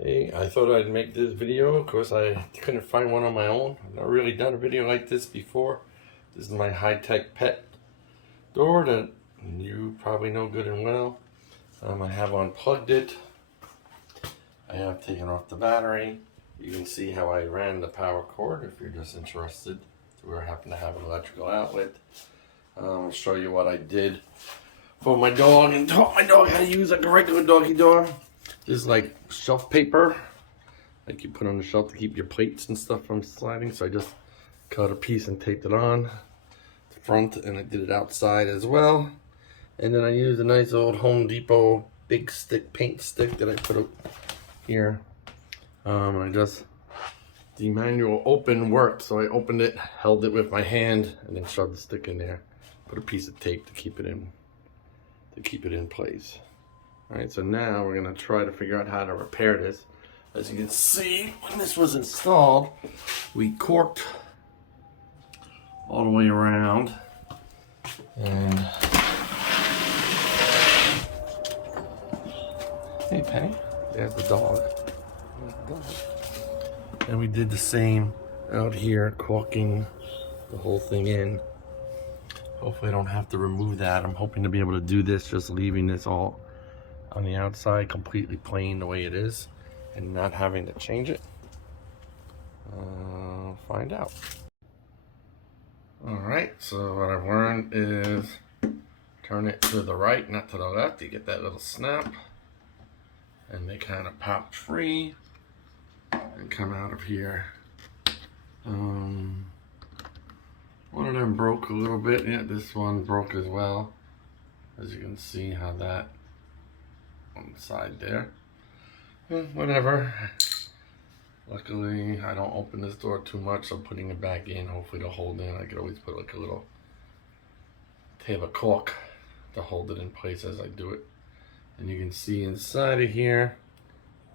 Hey, I thought I'd make this video because I couldn't find one on my own. I've not really done a video like this before. This is my high-tech pet door that you probably know good and well. I have unplugged it. I have taken off the battery. You can see how I ran the power cord if you're just interested. So we happen to have an electrical outlet. I'll show you what I did for my dog and taught my dog how to use like a regular doggy door. This is like shelf paper, like you put on the shelf to keep your plates and stuff from sliding. So I just cut a piece and taped it on the front, and I did it outside as well. And then I used a nice old Home Depot big stick, paint stick that I put up here. I just, the manual open worked, so I opened it, held it with my hand, and then shoved the stick in there. Put a piece of tape to keep it in place. All right, so now we're gonna try to figure out how to repair this. As you can see, when this was installed, we corked all the way around, and hey Penny, there's the dog. And we did the same out here, caulking the whole thing in. Hopefully I don't have to remove that. I'm hoping to be able to do this, just leaving this all on the outside completely plain the way it is and not having to change it. Find out. All right, so what I've learned is turn it to the right, not to the left. You get that little snap and they kind of pop free and come out of here. One of them broke a little bit. Yeah, this one broke as well. As you can see how that on the side there. Whatever. Luckily, I don't open this door too much, so I'm putting it back in. Hopefully to hold in. I could always put like a little tail of cork to hold it in place as I do it. And you can see inside of here,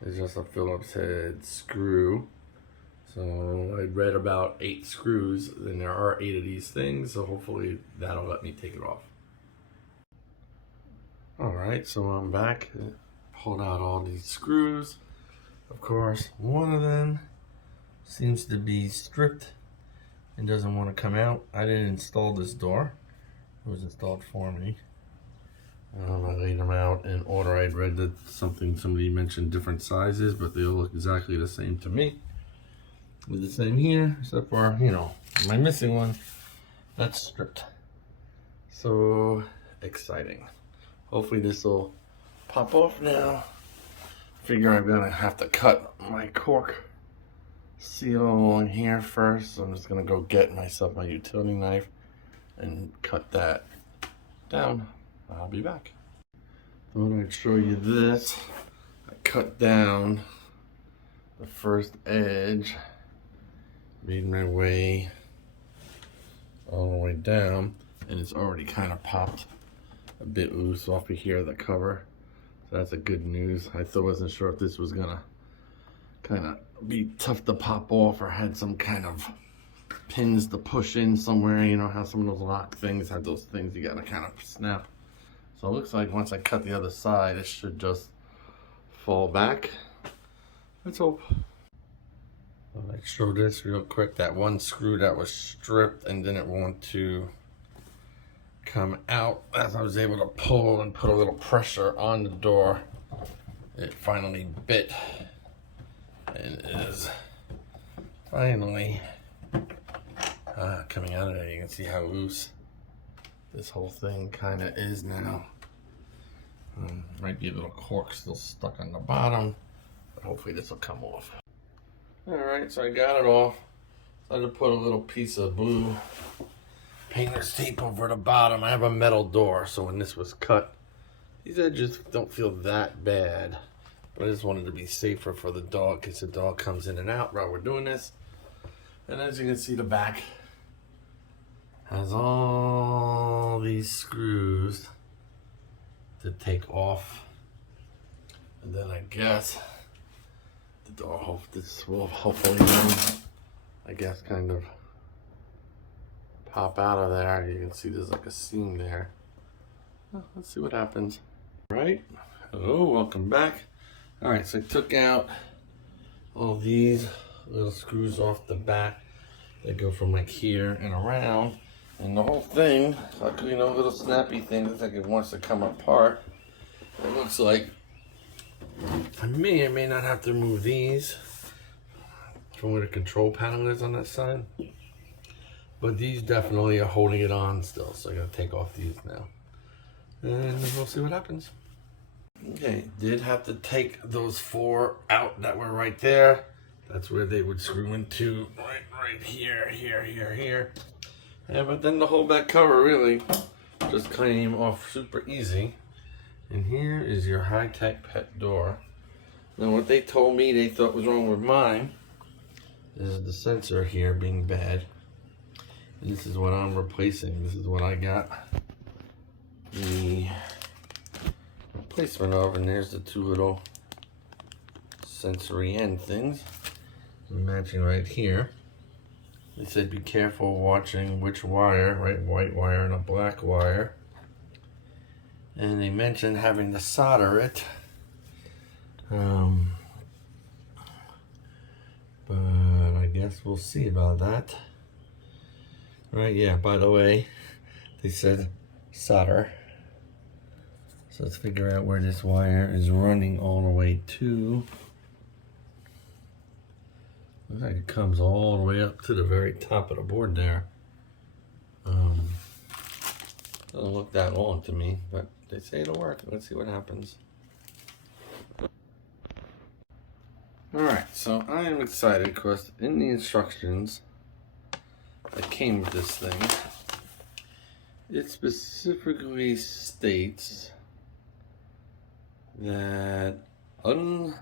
there's just a Phillips head screw. So I read about 8 screws, and there are 8 of these things, so hopefully that'll let me take it off. Alright, so I'm back. Pulled out all these screws. Of course, one of them seems to be stripped and doesn't want to come out. I didn't install this door. It was installed for me. I laid them out in order. I'd read that somebody mentioned different sizes, but they all look exactly the same to me. With the same here, except for, you know, my missing one, that's stripped. So exciting. Hopefully this will pop off now. Figure I'm gonna have to cut my cork seal along here first. So I'm just gonna go get myself my utility knife and cut that down. I'll be back. Thought I'd show you this. I cut down the first edge. Made my way all the way down, and it's already kind of popped a bit loose off of here, the cover. So that's a good news. I still wasn't sure if this was gonna kind of be tough to pop off or had some kind of pins to push in somewhere. You know how some of those lock things have those things you gotta kind of snap. So it looks like once I cut the other side, it should just fall back. Let's hope. I show this real quick. That one screw that was stripped and didn't want to come out, as I was able to pull and put a little pressure on the door, it finally bit and is finally coming out of there. You can see how loose this whole thing kind of is now. Might be a little cork still stuck on the bottom, but hopefully this will come off. Alright, so I got it off. So I had to put a little piece of blue painter's tape over the bottom. I have a metal door, so when this was cut, these edges don't feel that bad. But I just wanted to be safer for the dog, because the dog comes in and out while we're doing this. And as you can see, the back has all these screws to take off. And then I guess the door, this will hopefully, I guess, kind of pop out of there. You can see there's like a seam there. Well, let's see what happens. All right, hello, welcome back. All right, so I took out all these little screws off the back. They go from like here and around. And the whole thing, like, you know, little snappy thing, looks like it wants to come apart. It looks like I may or may not have to remove these from where the control panel is on that side. But these definitely are holding it on still, so I gotta take off these now. And we'll see what happens. Okay, did have to take those 4 out that were right there. That's where they would screw into, right here, here. Yeah, but then the whole back cover really just came off super easy. And here is your high-tech pet door. Now what they told me they thought was wrong with mine is the sensor here being bad. And this is what I'm replacing. This is what I got the replacement of, and there's the 2 little sensory end things matching right here. They said be careful watching which wire, right? White wire and a black wire. And they mentioned having to solder it. But I guess we'll see about that. Right, yeah, by the way, they said solder. So let's figure out where this wire is running all the way to. Looks like it comes all the way up to the very top of the board there. Doesn't look that long to me, but they say it'll work. Let's see what happens. Alright, so I am excited because in the instructions that came with this thing, it specifically states that unsolder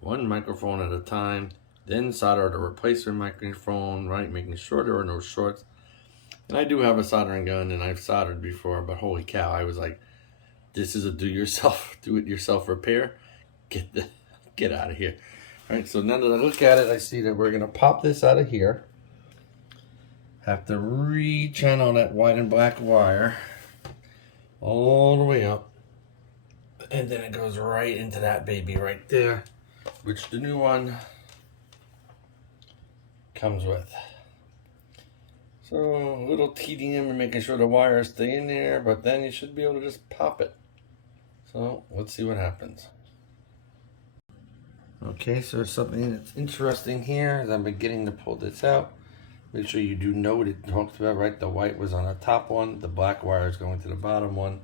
1 microphone at a time, then solder the replacement microphone, right, making sure there are no shorts. And I do have a soldering gun and I've soldered before, but holy cow, I was like, this is a do-it-yourself repair. Get out of here. All right, so now that I look at it, I see that we're gonna pop this out of here. Have to re-channel that white and black wire all the way up. And then it goes right into that baby right there, which the new one comes with. So a little tedium and making sure the wires stay in there, but then you should be able to just pop it. So let's see what happens. Okay, so something that's interesting here is I'm beginning to pull this out. Make sure you do know what it talks about, right? The white was on the top one, the black wire is going to the bottom one.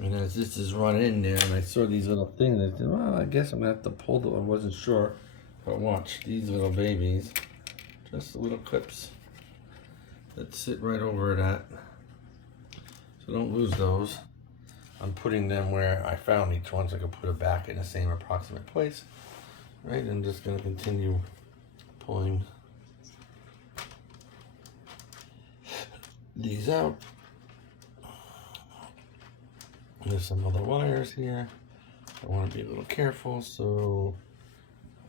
And as this is running in there, and I saw these little things, I said, well, I guess I'm gonna have to pull them. I wasn't sure, but watch these little babies, just the little clips that sit right over that. So don't lose those. I'm putting them where I found each one so I can put it back in the same approximate place. Right, I'm just gonna continue pulling these out. There's some other wires here. I want to be a little careful, so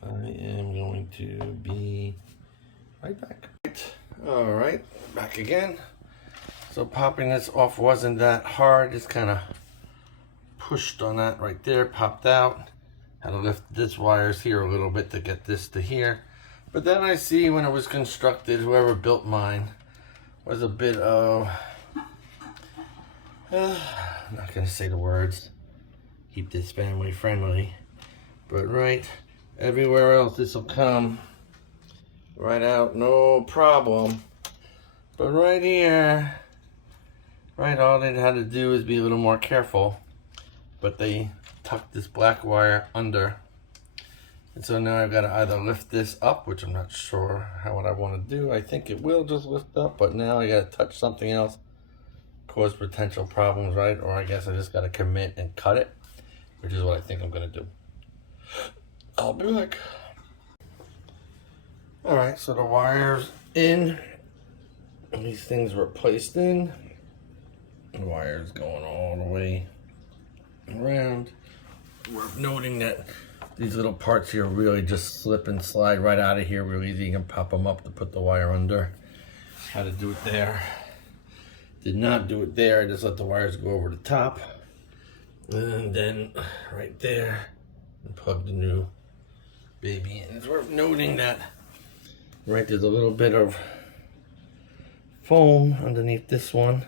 I am going to be right back. All right, back again. So popping this off wasn't that hard. Just kind of pushed on that right there, popped out. Had to lift this wires here a little bit to get this to here. But then I see when it was constructed, whoever built mine was a bit of, I'm not gonna say the words, keep this family friendly, but right, everywhere else this will come right out, no problem. But right here, right, all they had to do is be a little more careful, but they tucked this black wire under. And so now I've got to either lift this up, which I'm not sure what I want to do. I think it will just lift up, but now I got to touch something else, cause potential problems, right? Or I guess I just got to commit and cut it, which is what I think I'm going to do. I'll be back. All right, so the wire's in. These things were placed in. The wire's going all the way around. We're noting that these little parts here really just slip and slide right out of here real easy. You can pop them up to put the wire under. How to do it there. Did not do it there. I just let the wires go over the top. And then right there, plug the new baby in. It's worth noting that right there's a little bit of foam underneath this one.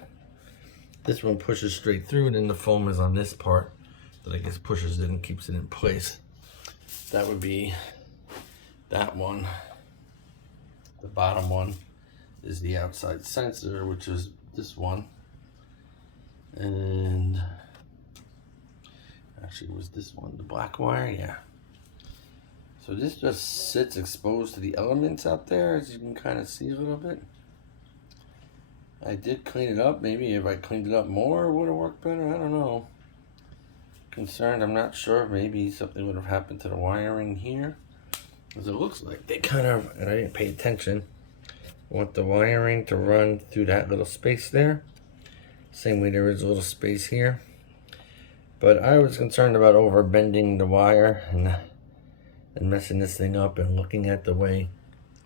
This one pushes straight through, and then the foam is on this part that I guess pushes it and keeps it in place. That would be that one. The bottom one is the outside sensor, which is this one. And actually it was this one, the black wire, yeah. So this just sits exposed to the elements out there, as you can kind of see a little bit. I did clean it up. Maybe if I cleaned it up more, it would have worked better. I don't know. Concerned, I'm not sure. Maybe something would have happened to the wiring here. Because it looks like they kind of, and I didn't pay attention, want the wiring to run through that little space there. Same way there is a little space here. But I was concerned about over bending the wire and messing this thing up, and looking at the way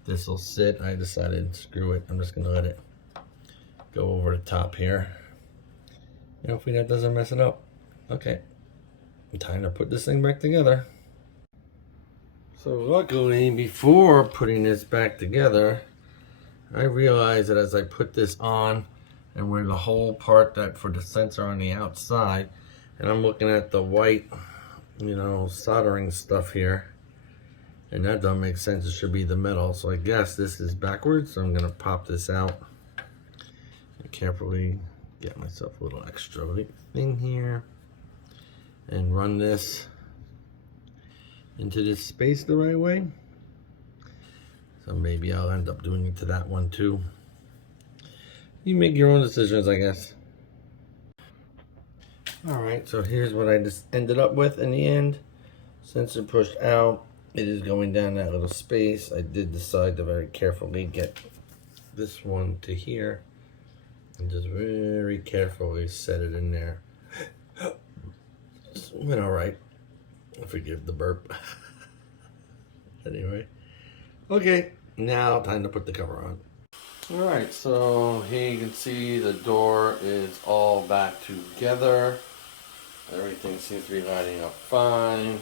this will sit, I decided, screw it. I'm just going to let it go over the top here. And hopefully that doesn't mess it up. Okay. Time to put this thing back together. So luckily, before putting this back together, I realized that as I put this on, and where the whole part that for the sensor on the outside, and I'm looking at the white, soldering stuff here, and that don't make sense. It should be the metal. So I guess this is backwards. So I'm gonna pop this out and carefully get myself a little extra thing here and run this into this space the right way. So maybe I'll end up doing it to that one too. You make your own decisions, I guess. All right, so here's what I just ended up with in the end. Sensor pushed out. It is going down that little space. I did decide to very carefully get this one to here and just very carefully set it in there. Just went all right. Forgive the burp. Anyway, okay, now time to put the cover on. All right, so here you can see the door is all back together. Everything seems to be lining up fine.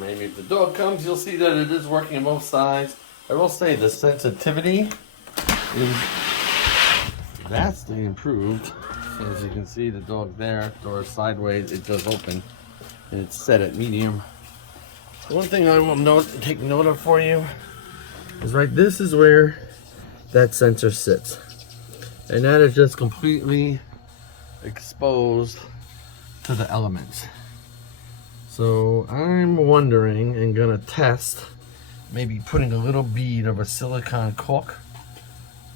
Maybe if the dog comes, you'll see that it is working on both sides. I will say the sensitivity is vastly improved. As you can see, the dog there, door is sideways, it does open, and it's set at medium. One thing I will take note of for you is this is where that sensor sits. And that is just completely exposed to the elements. So I'm wondering and gonna test maybe putting a little bead of a silicone caulk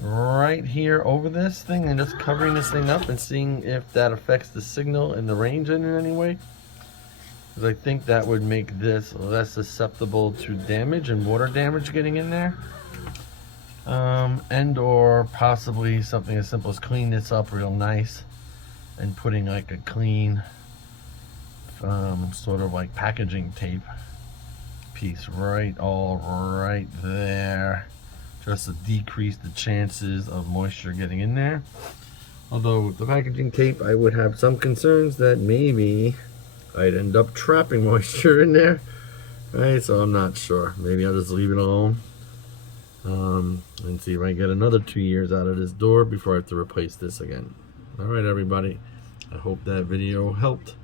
right here over this thing and just covering this thing up and seeing if that affects the signal and the range in any way. Because I think that would make this less susceptible to damage and water damage getting in there. And or possibly something as simple as clean this up real nice and putting like a clean sort of like packaging tape piece right there, just to decrease the chances of moisture getting in there. Although with the packaging tape, I would have some concerns that maybe I'd end up trapping moisture in there, right? So I'm not sure. Maybe I'll just leave it alone and see if I get another 2 years out of this door before I have to replace this again. All right, everybody. I hope that video helped.